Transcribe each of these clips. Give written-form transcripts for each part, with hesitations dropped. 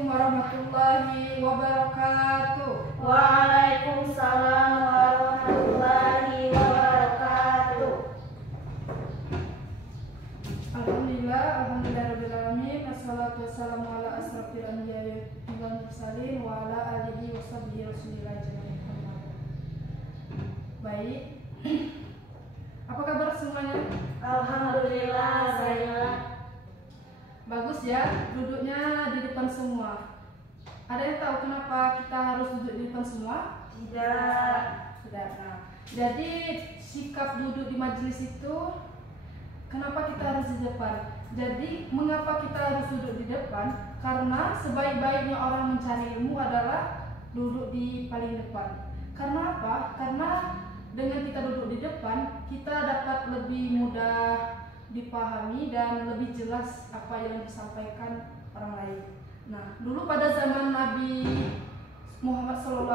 Assalamualaikum warahmatullahi wabarakatuh. Waalaikumsalam warahmatullahi wabarakatuh. Alhamdulillahirrahmanirrahim. Assalatu wassalamu ala asrafil anbiya'i wal mursalin wa ala alihi wa sahbihi rasulillah ajma'in. Baik. Apa kabar semuanya? Alhamdulillah, baik. Bagus ya, duduknya di depan semua. Ada yang tahu kenapa kita harus duduk di depan semua? Tidak. Tidak. Nah, jadi sikap duduk di majelis itu kenapa kita harus di depan? Jadi mengapa kita harus duduk di depan? Karena sebaik-baiknya orang mencari ilmu adalah duduk di paling depan. Karena apa? Karena dengan kita duduk di depan, kita dapat lebih mudah dipahami dan lebih jelas apa yang disampaikan orang lain. Nah, dulu pada zaman Nabi Muhammad SAW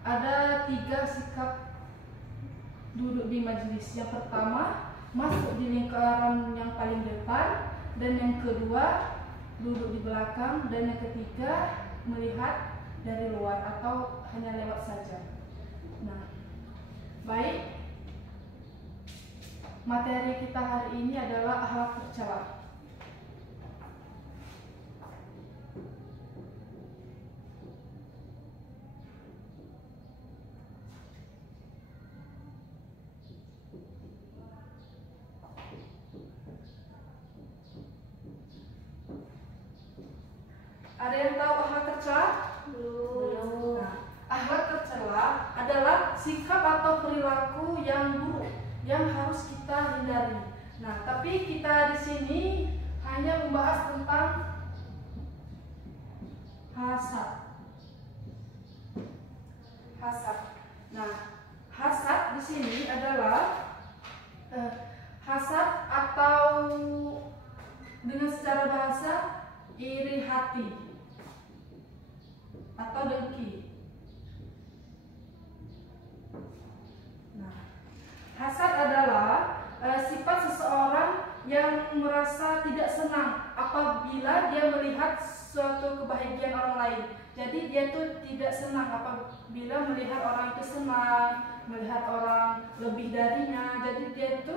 ada 3 sikap duduk di majelis. Yang pertama, masuk di lingkaran yang paling depan, dan yang kedua, duduk di belakang, dan yang ketiga, melihat dari luar atau hanya lewat saja. Nah, baik. Materi kita hari ini adalah akhlak tercela. Ada yang tahu akhlak tercela? Belum. Nah, akhlak tercela adalah sikap atau perilaku yang buruk yang harus kita hindari. Nah, tapi kita di sini hanya membahas tentang hasad. Hasad. Nah, hasad di sini adalah hasad atau dengan secara bahasa iri hati atau dengki. Hasad adalah sifat seseorang yang merasa tidak senang apabila dia melihat suatu kebahagiaan orang lain. Jadi dia tuh tidak senang apabila melihat orang itu senang, melihat orang lebih darinya. Jadi dia itu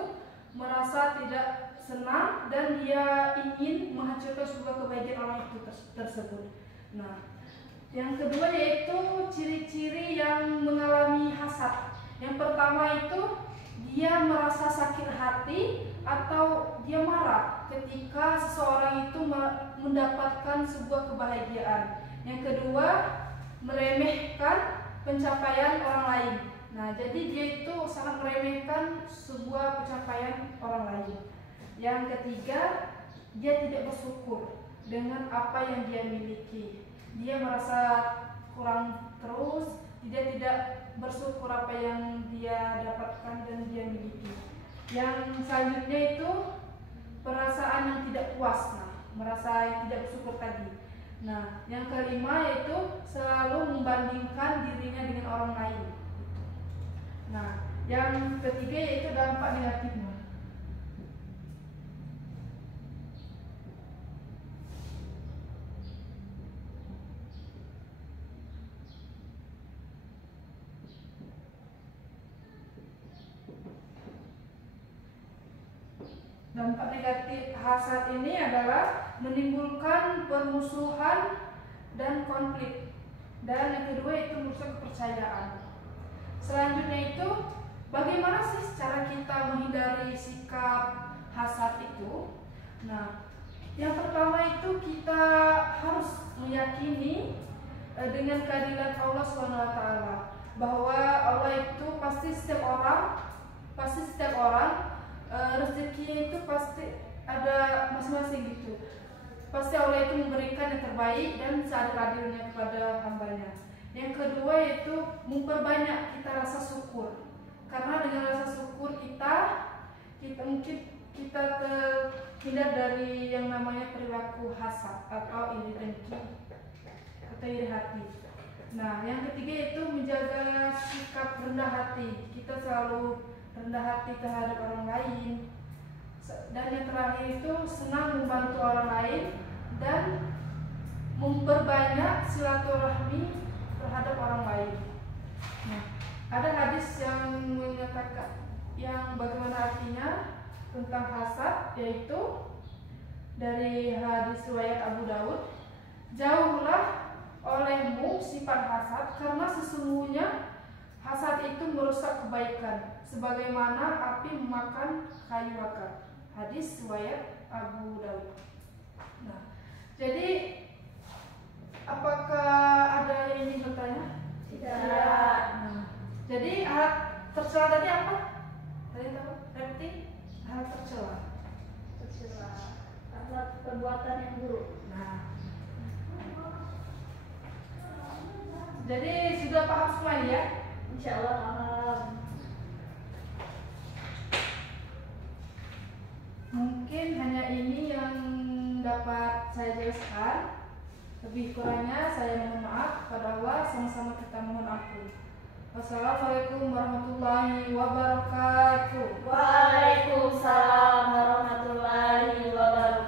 merasa tidak senang dan dia ingin menghancurkan sebuah kebahagiaan orang itu tersebut. Nah, yang kedua yaitu ciri-ciri yang mengalami hasad. Yang pertama itu dia merasa sakit hati atau dia marah ketika seseorang itu mendapatkan sebuah kebahagiaan. Yang kedua, meremehkan pencapaian orang lain. Nah, jadi dia itu sangat meremehkan sebuah pencapaian orang lain. Yang ketiga, dia tidak bersyukur dengan apa yang dia miliki. Dia merasa kurang terus, dia tidak bersyukur apa yang dia dapatkan dan dia miliki. Yang selanjutnya itu perasaan yang tidak puas, merasa yang tidak bersyukur tadi. Nah, yang kelima yaitu selalu membandingkan dirinya dengan orang lain. Nah, yang ketiga yaitu dampak negatifnya. Dampak negatif hasad ini adalah menimbulkan permusuhan dan konflik. Dan yang kedua itu merusak kepercayaan. Selanjutnya itu, bagaimana sih cara kita menghindari sikap hasad itu? Nah, yang pertama itu kita harus meyakini dengan keadilan Allah SWT, bahwa Allah itu pasti setiap orang rezekinya itu pasti ada masing-masing gitu. Pasti Allah itu memberikan yang terbaik dan seadil-adilnya kepada hambanya. Yang kedua yaitu memperbanyak kita rasa syukur. Karena dengan rasa syukur kita mungkin kita terhindar dari yang namanya perilaku hasad atau iri dengki atau iri hati. Nah, yang ketiga itu menjaga sikap rendah hati. Kita selalu rendah hati terhadap orang lain. Dan yang terakhir itu senang membantu orang lain dan memperbanyak silaturahmi terhadap orang lain. Nah, ada hadis yang menyatakan yang bagaimana artinya tentang hasad, yaitu dari hadis riwayat Abu Daud, jauhlah olehmu sifat hasad, karena sesungguhnya hasad itu merusak kebaikan sebagaimana api memakan kayu bakar. Hadis riwayat Abu Daud. Nah, jadi apakah ada yang ingin bertanya? Tidak. Nah, jadi hal tercela tadi apa? Tadi tahu? Repti? Hal tercela. Tercela. Akhlak perbuatan yang buruk. Nah, jadi sudah paham semua ini ya? Insya Allah paham. Mungkin hanya ini yang dapat saya jelaskan. Lebih kurangnya saya mohon maaf kepada Allah, sama-sama kita mohon ampun. Wassalamualaikum warahmatullahi wabarakatuh. Waalaikumsalam warahmatullahi wabarakatuh.